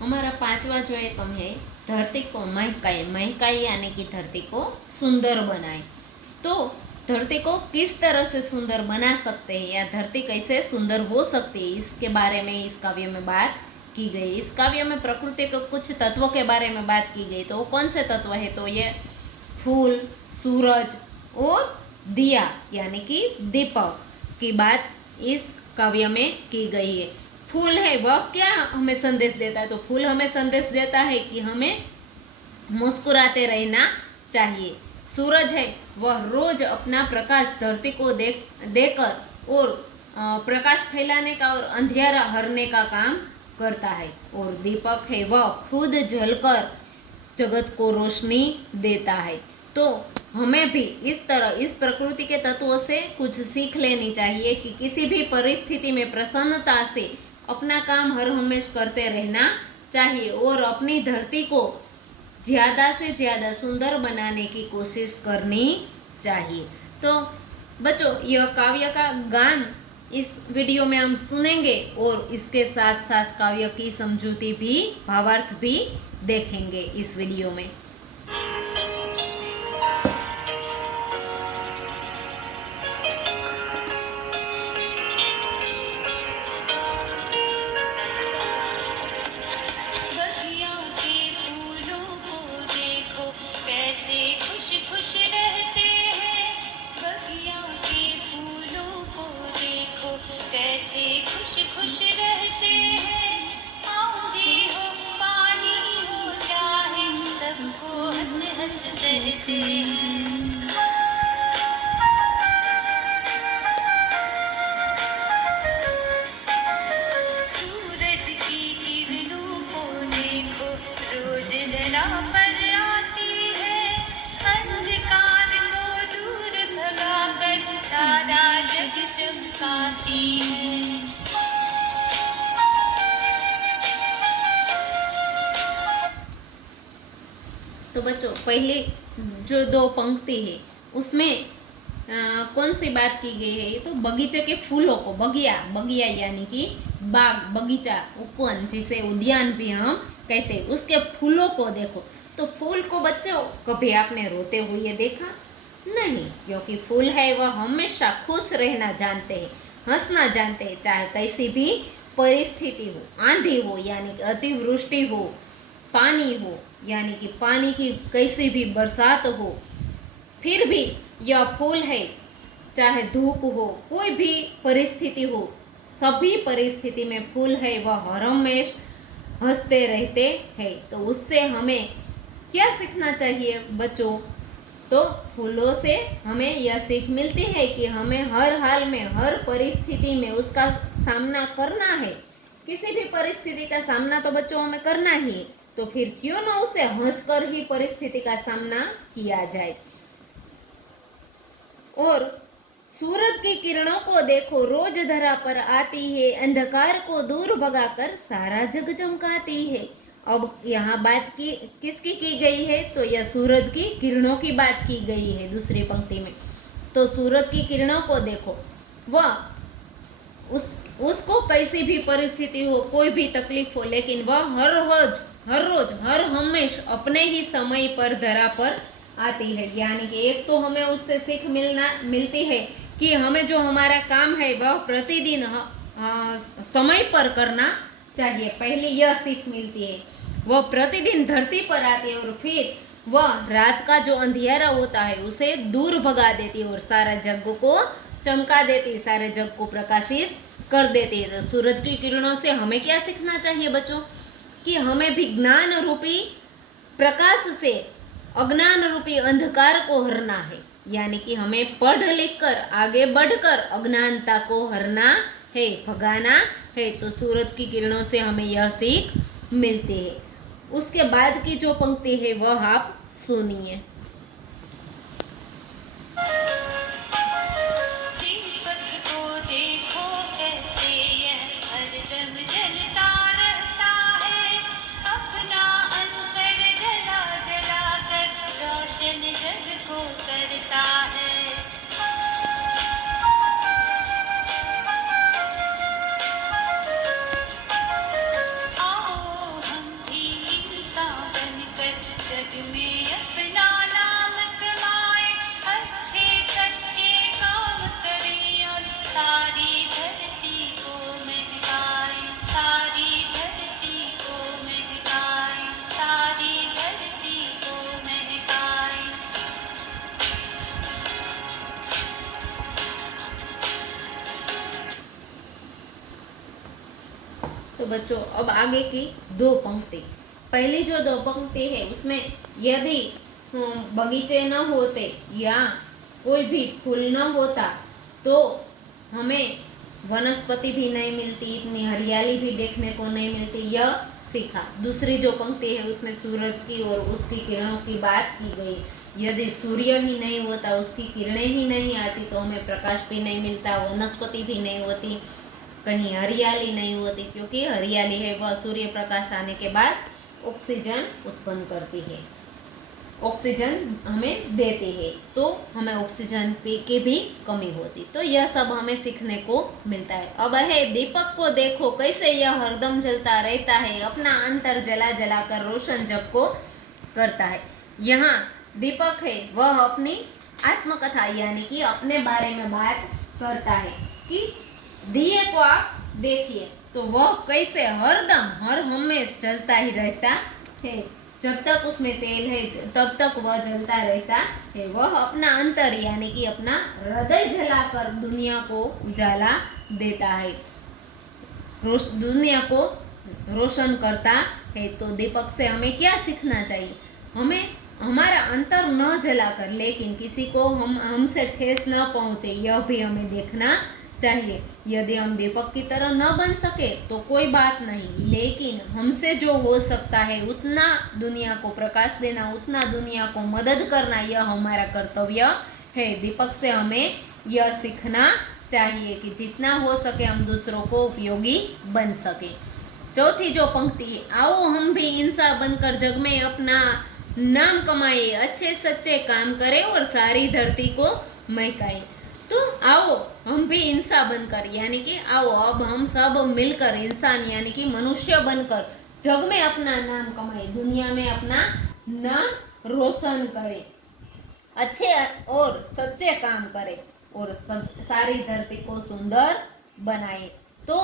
हमारा पांचवा जो एकम है, धरती को महकाए। महकाए यानी कि धरती को सुंदर बनाए। तो धरती को किस तरह से सुंदर बना सकते हैं या धरती कैसे सुंदर हो सकती है, इसके बारे में इस काव्य में बात की गई। इस काव्य में प्रकृति के कुछ तत्वों के बारे में बात की गई। तो वो कौन से तत्व है? तो ये फूल, सूरज और दिया यानी कि दीपक की बात इस काव्य में की गई है। फूल है वह क्या हमें संदेश देता है? तो फूल हमें संदेश देता है कि हमें मुस्कुराते रहना चाहिए। सूरज है वह रोज अपना प्रकाश धरती को देकर और प्रकाश फैलाने का और अंधेरा हरने का काम करता है। और दीपक है वह खुद जलकर जगत को रोशनी देता है। तो हमें भी इस तरह इस प्रकृति के तत्वों से कुछ सीख लेनी चाहिए कि किसी भी परिस्थिति में प्रसन्नता से अपना काम हर हमेश करते रहना चाहिए और अपनी धरती को ज़्यादा से ज़्यादा सुंदर बनाने की कोशिश करनी चाहिए। तो बच्चों, यह काव्य का गान इस वीडियो में हम सुनेंगे और इसके साथ साथ काव्य की समझूती भी, भावार्थ भी देखेंगे इस वीडियो में। खुश रहते हैं, आंधी हो पानी हो चाहे सबको हंस हंस कहते हैं। सूरज की किरणों को देखो, रोज धरा पर आती है, अंधकार को दूर भगाकर सारा जग चमकाती है। तो बच्चों, पहले जो दो पंक्ति है उसमें कौन सी बात की गई है? तो बगीचे के फूलों को, बगिया यानी कि बाग, बगीचा, उपवन जिसे उद्यान भी हम कहते हैं, उसके फूलों को देखो। तो फूल को बच्चों कभी आपने रोते हुए देखा? नहीं, क्योंकि फूल है वह हमेशा खुश रहना जानते हैं, हंसना जानते हैं, चाहे कैसी भी परिस्थिति हो। आंधी हो यानी कि अतिवृष्टि हो, पानी हो यानी कि पानी की कैसी भी बरसात हो, फिर भी यह फूल है, चाहे धूप हो, कोई भी परिस्थिति हो, सभी परिस्थिति में फूल है वह हर हमेश हंसते रहते हैं। तो उससे हमें क्या सीखना चाहिए बच्चों? तो फूलों से हमें यह सीख मिलती है कि हमें हर हाल में, हर परिस्थिति में उसका सामना करना है। किसी भी परिस्थिति का सामना तो बच्चों हमें करना ही, तो फिर क्यों ना उसे हंसकर ही परिस्थिति का सामना किया जाए। और सूरज की किरणों को देखो, रोज धरा पर आती है, अंधकार को दूर भगाकर सारा जग चमकाती है। अब यहाँ बात की किसकी की गई है? तो यह सूरज की किरणों की बात की गई है दूसरी पंक्ति में। तो सूरज की किरणों को देखो, वह उसको कैसी भी परिस्थिति हो, कोई भी तकलीफ हो, लेकिन वह हर रोज हर हमेश अपने ही समय पर धरा पर आती है। यानी कि एक तो हमें उससे सीख मिलती है कि हमें जो हमारा काम है वह प्रतिदिन समय पर करना चाहिए। पहले यह सीख मिलती है। वह प्रतिदिन धरती पर आती है और फिर वह रात का जो अंधेरा होता है उसे दूर भगा देती है और सारा जग को चमका देती है, सारे जग को प्रकाशित कर देती है। तो सूरज की किरणों से हमें क्या सीखना चाहिए बच्चों? कि हमें भी ज्ञान रूपी प्रकाश से अज्ञान रूपी अंधकार को हरना है। यानी कि हमें पढ़ लिख कर आगे बढ़कर अज्ञानता को हरना है, भगाना है। तो सूरज की किरणों से हमें यह सीख मिलती है। उसके बाद की जो पंक्ति है वह आप सुनिए। बच्चों अब आगे की 2 पंक्ति, पहली जो 2 पंक्ति है उसमें यदि बगीचे न होते या कोई भी फूल न होता तो हमें वनस्पति भी नहीं मिलती, इतनी हरियाली भी देखने को नहीं मिलती, यह सीखा। दूसरी जो पंक्ति है उसमें सूरज की और उसकी किरणों की बात की गई। यदि सूर्य ही नहीं होता, उसकी किरणें ही नहीं आती तो हमें प्रकाश भी नहीं मिलता, वनस्पति भी नहीं होती, कहीं हरियाली नहीं होती, क्योंकि हरियाली है वह सूर्य प्रकाश आने के बाद ऑक्सीजन उत्पन्न करती है, ऑक्सीजन हमें देती है, तो हमें ऑक्सीजन की भी कमी होती। तो यह सब हमें सीखने को मिलता है। अब है दीपक को देखो कैसे यह हरदम जलता रहता है, अपना अंतर जला जला कर रोशन जग को करता है। यहाँ दीपक है वह अपनी आत्मकथा यानी कि अपने बारे में बात करता है कि दिए को आप देखिए तो वह कैसे हरदम हर हमेश जलता ही रहता है, जब तक उसमें तेल है तब तक वह जलता रहता है। वह अपना अंतर यानी कि अपना हृदय जलाकर दुनिया को उजाला देता है, दुनिया को रोशन करता है। तो दीपक से हमें क्या सीखना चाहिए? हमें हमारा अंतर न जलाकर लेकिन किसी को हमसे ठेस न पहुंचे, यह भी हमें देखना चाहिए। यदि हम दीपक की तरह न बन सके तो कोई बात नहीं, लेकिन हमसे जो हो सकता है उतना दुनिया को प्रकाश देना, उतना दुनिया को मदद करना, यह हमारा कर्तव्य है। दीपक से हमें यह सीखना चाहिए कि जितना हो सके हम दूसरों को उपयोगी बन सके। चौथी जो पंक्ति है, आओ हम भी इंसान बनकर जग में अपना नाम कमाए, अच्छे सच्चे काम करें और सारी धरती को महकाए। तो आओ हम भी इंसान बनकर यानी कि आओ अब हम सब मिलकर इंसान यानी कि मनुष्य बनकर जग में अपना नाम कमाए, दुनिया में अपना नाम रोशन करें, अच्छे और सच्चे काम करें और सारी धरती को सुंदर बनाए। तो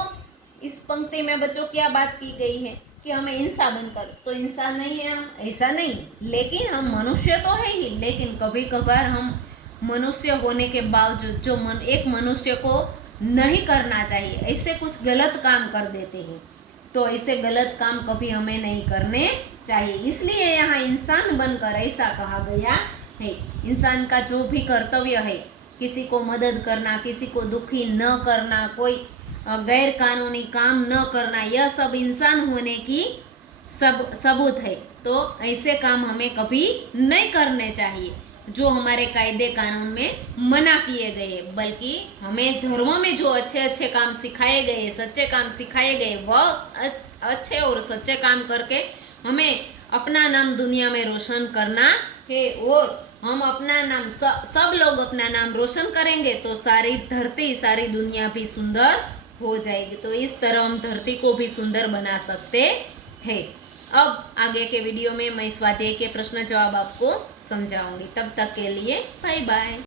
इस पंक्ति में बच्चों क्या बात की गई है कि हमें इंसान बनकर, तो इंसान नहीं है हम, ऐसा नहीं, लेकिन हम मनुष्य तो है ही, लेकिन कभी कभार हम मनुष्य होने के बावजूद जो एक मनुष्य को नहीं करना चाहिए, ऐसे कुछ गलत काम कर देते हैं। तो ऐसे गलत काम कभी हमें नहीं करने चाहिए, इसलिए यहाँ इंसान बनकर ऐसा कहा गया है। इंसान का जो भी कर्तव्य है, किसी को मदद करना, किसी को दुखी न करना, कोई गैर कानूनी काम न करना, यह सब इंसान होने की सबूत है। तो ऐसे काम हमें कभी नहीं करने चाहिए जो हमारे कायदे कानून में मना किए गए, बल्कि हमें धर्मों में जो अच्छे अच्छे काम सिखाए गए, सच्चे काम सिखाए गए, वह अच्छे और सच्चे काम करके हमें अपना नाम दुनिया में रोशन करना है। और हम अपना नाम सब लोग अपना नाम रोशन करेंगे तो सारी धरती, सारी दुनिया भी सुंदर हो जाएगी। तो इस तरह हम धरती को भी सुंदर बना सकते हैं। अब आगे के वीडियो में मैं स्वाध्याय के प्रश्न जवाब आपको समझाऊंगी। तब तक के लिए बाय बाय।